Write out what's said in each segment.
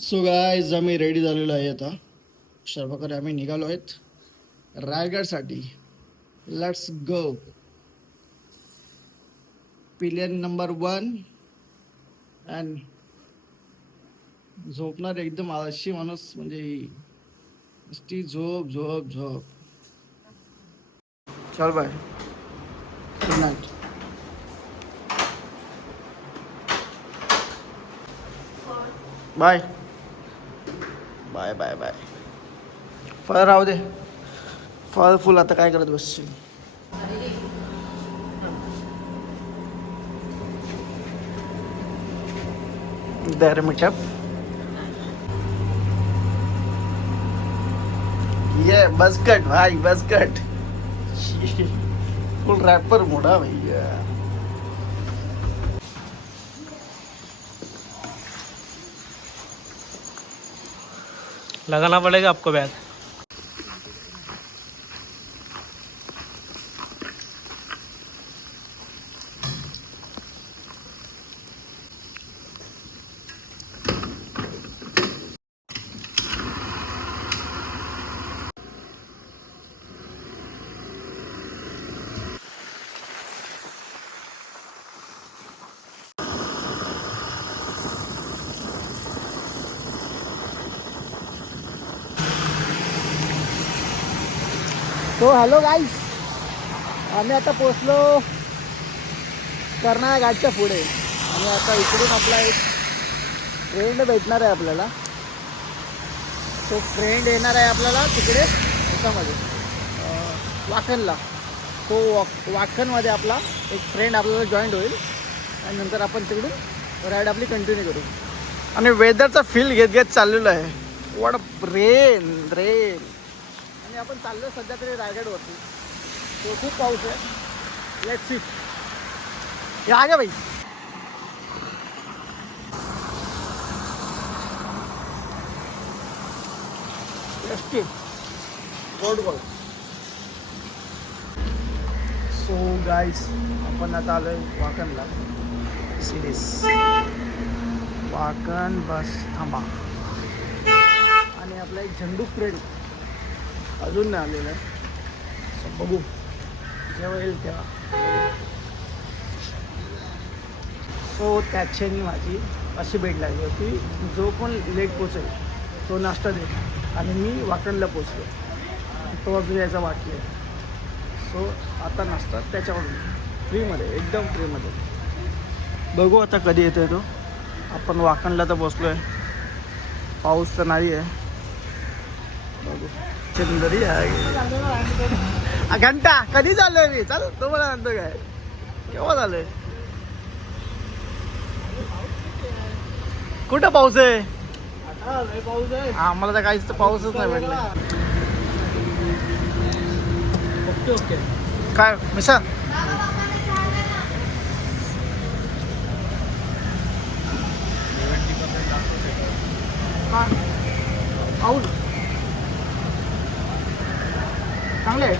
So guys आम्ही ready झालेलो आहे आता. अशा प्रकारे आम्ही निघालो आहेत रायगडसाठी. Let's go. Pillion number 1 and झोपणार एकदम आळशी माणूस म्हणजे नुसती झोप झोप झोप. चल bye, good night. Bye bye bye bye. फळ राहू दे, फळ फुल आता काय करत बसशील. देर मीटअप. ये बसकट भाई बसकट. फुल रैपर मोड़ा भैया. लगाना पड़ेगा आपको बैग. तो हॅलो गाईस, आम्ही आता पोचलो कर्नाळा घाटच्या पुढे. आणि आता इकडून आपला एक फ्रेंड भेटणार आहे आपल्याला. तो फ्रेंड येणार आहे आपल्याला तिकडे ह्याच्यामध्ये वाखनला. तो वाखनमध्ये आपला एक फ्रेंड आपल्याला जॉईंट होईल आणि नंतर आपण तिकडून राईड आपली कंटिन्यू करू. आणि वेदरचा फील घेत घेत चाललेलं आहे. What rain rain. आणि आपण चाललो सध्या तरी रायगडवरती. तो खूप पाऊस आहे. Let's see. या गे भाई. गोड गोड. सो गाईस, आपण आता आलोय वाकणला. सिरीज वाकण बस थांबा. आणि आपला एक झेंडू फ्रेंड अजून नाही आलेला आहे. सो बघू जेव्हा येईल तेव्हा. सो त्याच्यानी माझी अशी भेट लागली होती, जो कोण लेट पोचेल तो नाश्ता दे. आणि मी वाकणला पोचलो, तो अजून यायचा वाटले. सो आता नाश्ता त्याच्याकडून फ्रीमध्ये, एकदम फ्रीमध्ये. बघू आता कधी येतो तो. आपण वाकणला तर पोचलो आहे. पाऊस तर नाही आहे. बघू. चंदरी आहे घंटा. कधी चाललोय मी. चाल तो मला म्हणतो काय केव्हा झालंय. कुठं पाऊस आहे. पाऊस आहे आम्हाला तर काहीच पाऊसच नाही भेटला. Okay okay. काय मिसा पाऊस चांगले आहे.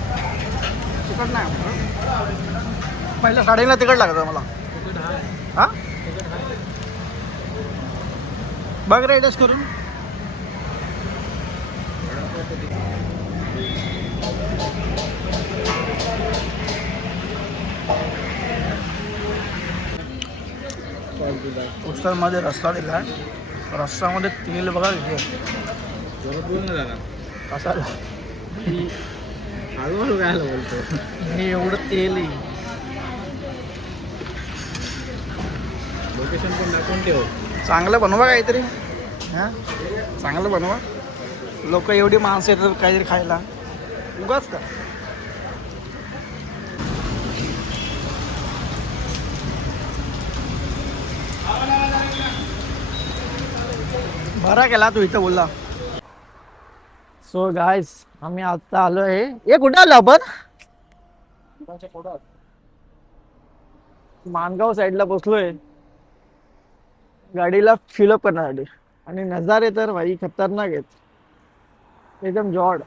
तिकट नाही. पहिल्या साडीला तिकट लागतं मला. हां बघ रे ॲडजस्ट करून. उस्तारमध्ये रस्ता दिला. रस्त्यामध्ये तेल बघा कसा हळूहळू काय बोलतो. हे एवढं तेल आहे. लोकेशन पण दाखवून ठेव. चांगलं बनवा काहीतरी. हां चांगलं बनवा. लोक एवढी माणसं येतात काहीतरी खायला उगाच का. बरा केला तू इथं बोलला. सो गाईस, आम्ही आता आलो आहे. हे कुठे आलो आपण. मानगाव साईडला पोचलोय गाडीला फिलअप करण्यासाठी. आणि नजारे तर भाई खतरनाक आहेत, एकदम जॉड,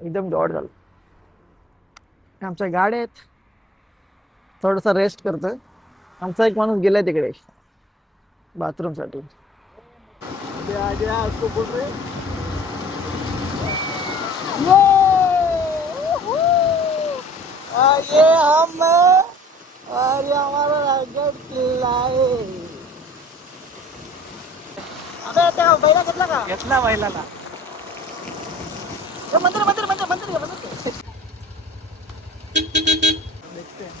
एकदम जॉड झालं. आमच्या गाड्या आहेत, थोडासा रेस्ट करतोय. आमचा एक माणूस गेलाय तिकडे बाथरूम साठी. उसको बोल रहे ये हम और ये हमारा रायगड किल्ला आहे. अबे त्या बैला घेतला का? घेतला बैलाला. मंदिर मंदिर मंदिर मंदिर मंदिर देखते हैं.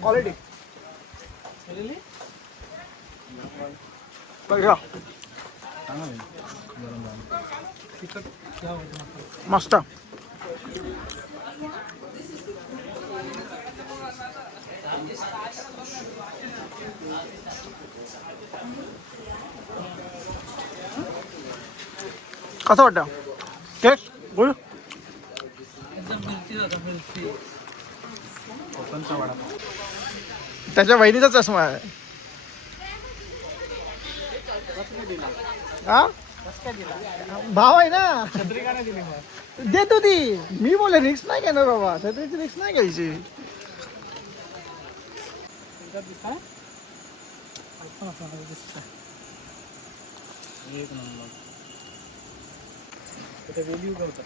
क्वालिटी बघा मस्त. कसं वाटतं टेस्ट? बोल. कोकणचा वडा. त्याच्या वहिनीचा चष्मा आहे. हा भाव आहे ना. छत्री का नाही दिली मग? देतो ती. मी बोले रिक्स नाही घेणार बाबा, छत्रीची रिक्स नाही घ्यायची. एक नंबर. ते वेली उगवतात,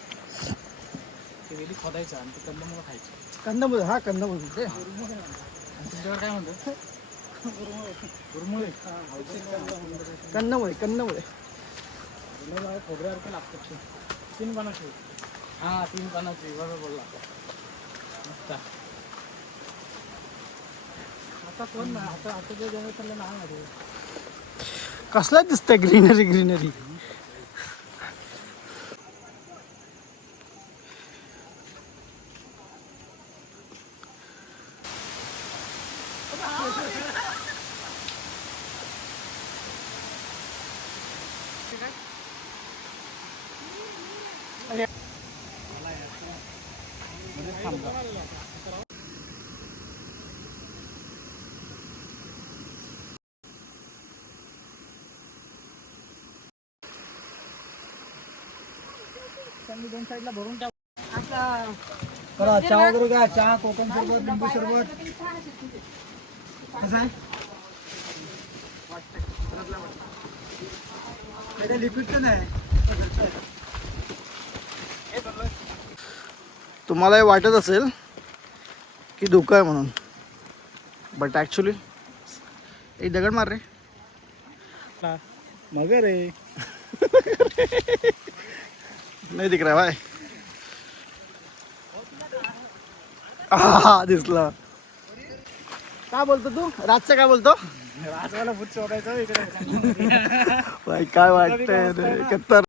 ते वेली खोदायचं आणि ते कंदमुळं खायचं. कंदमूळ, हा कंदमूळ ते तुमच्याकडे काय म्हणतात? गुरमुळे. कंदमुळे कंदमुळे. खोबऱ्यासारखं लागतं. 3 पानाची. हा 3 पानाची, बरोबर बोलला. मस्त. आता कोण नाही, आता आता जे जेव्हा त्याला नाही माहिती. कसला दिसतंय ग्रीनरी ग्रीनरी. त्यांनी 2 साईडला भरून टाक. करा चहा वगैरे का? चहा, कोकम सरबत, लिंबू सरबत कसं आहे? लिक्विड तर नाही. तुम्हाला हे वाटत असेल की धोका आहे म्हणून, बट ॲक्च्युली एक दगड मार रे. मगर आहे. नाही दिख रहा भाई. हा दिसला. काय बोलतो तू? रातचं काय बोलतो? राजवाला भूत शोधायचं इकडे. भाई काय वाटतंय रे कत्तर.